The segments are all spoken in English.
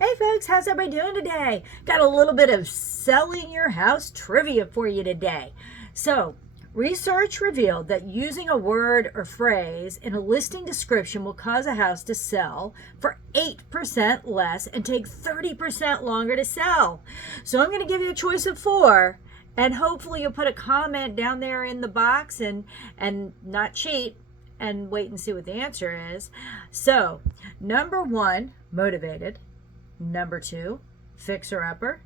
Hey folks, how's everybody doing today? Got a little bit of selling your house trivia for you today. So, research revealed that using a word or phrase in a listing description will cause a house to sell for 8% less and take 30% longer to sell. So, I'm going to give you a choice of 4, and hopefully you'll put a comment down there in the box and not cheat and wait and see what the answer is. So, number 1, motivated. Number 2, fixer-upper.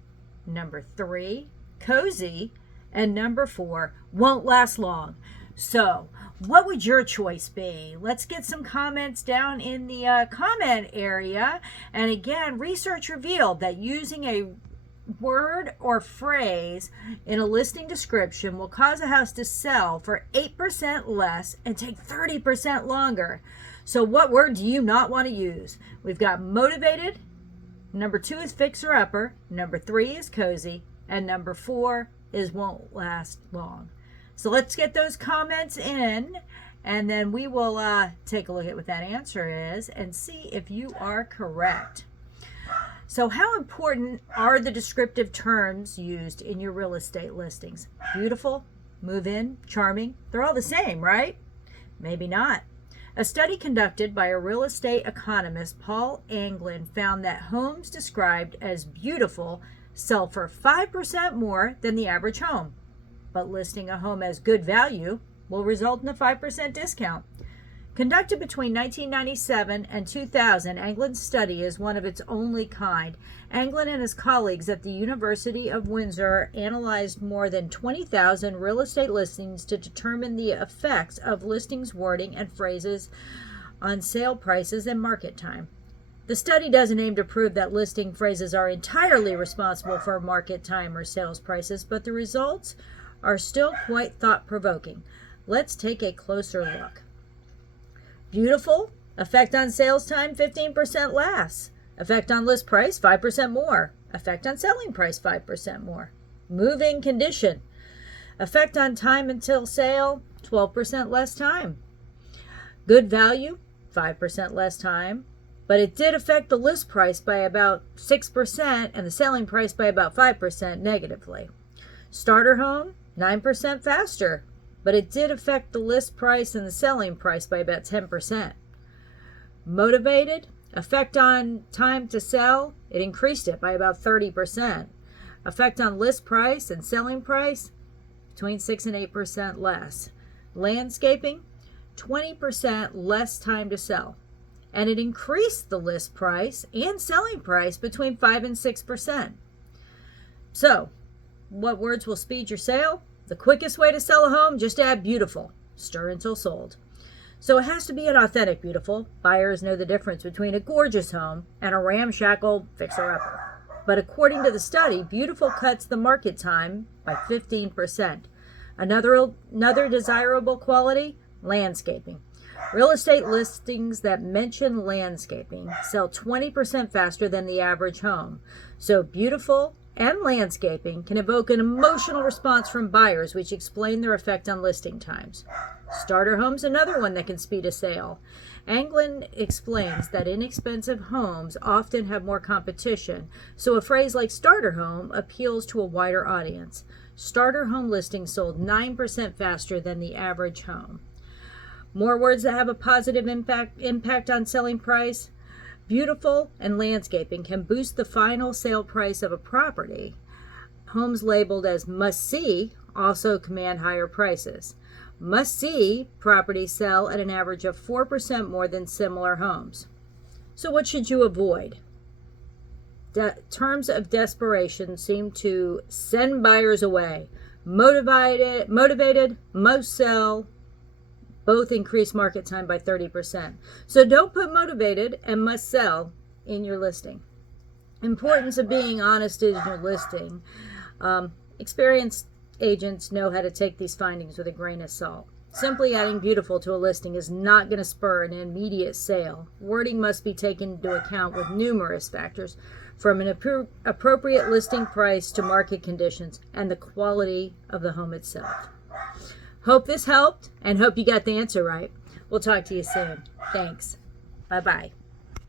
Number 3, cozy. And number 4, won't last long. So, what would your choice be? Let's get some comments down in the comment area. And again, research revealed that using a word or phrase in a listing description will cause a house to sell for 8% less and take 30% longer. So, what word do you not want to use? We've got motivated. Number 2 is fixer-upper. Number 3 is cozy. And number 4 is won't last long. So let's get those comments in, and then we will take a look at what that answer is and see if you are correct. So how important are the descriptive terms used in your real estate listings? Beautiful, move-in, charming. They're all the same, right? Maybe not. A study conducted by a real estate economist, Paul Anglin, found that homes described as beautiful sell for 5% more than the average home. But listing a home as good value will result in a 5% discount. Conducted between 1997 and 2000, Anglin's study is one of its only kind. Anglin and his colleagues at the University of Windsor analyzed more than 20,000 real estate listings to determine the effects of listings wording and phrases on sale prices and market time. The study doesn't aim to prove that listing phrases are entirely responsible for market time or sales prices, but the results are still quite thought-provoking. Let's take a closer look. Beautiful, effect on sales time 15% less. Effect on list price 5% more. Effect on selling price 5% more. Move-in condition. Effect on time until sale 12% less time. Good value 5% less time. But it did affect the list price by about 6% and the selling price by about 5% negatively. Starter home 9% faster. But it did affect the list price and the selling price by about 10%. Motivated, effect on time to sell, it increased it by about 30%. Effect on list price and selling price, between 6 and 8% less. Landscaping, 20% less time to sell. And it increased the list price and selling price between 5 and 6%. So, what words will speed your sale? The quickest way to sell a home, just add beautiful. Stir until sold. So it has to be an authentic beautiful. Buyers know the difference between a gorgeous home and a ramshackle fixer-upper. But according to the study, beautiful cuts the market time by 15%. Another desirable quality, landscaping. Real estate listings that mention landscaping sell 20% faster than the average home. So beautiful and landscaping can evoke an emotional response from buyers, which explain their effect on listing times. Starter home's another one that can speed a sale. Anglin explains that inexpensive homes often have more competition, so a phrase like starter home appeals to a wider audience. Starter home listings sold 9% faster than the average home. More words that have a positive impact on selling price. Beautiful and landscaping can boost the final sale price of a property. Homes labeled as must-see also command higher prices. Must-see properties sell at an average of 4% more than similar homes. So what should you avoid? Terms of desperation seem to send buyers away. Motivated, must sell, both increase market time by 30%. So don't put motivated and must sell in your listing. Importance of being honest in your listing. Experienced agents know how to take these findings with a grain of salt. Simply adding beautiful to a listing is not going to spur an immediate sale. Wording must be taken into account with numerous factors, from an appropriate listing price to market conditions and the quality of the home itself. Hope this helped and hope you got the answer right. We'll talk to you soon. Thanks. Bye-bye.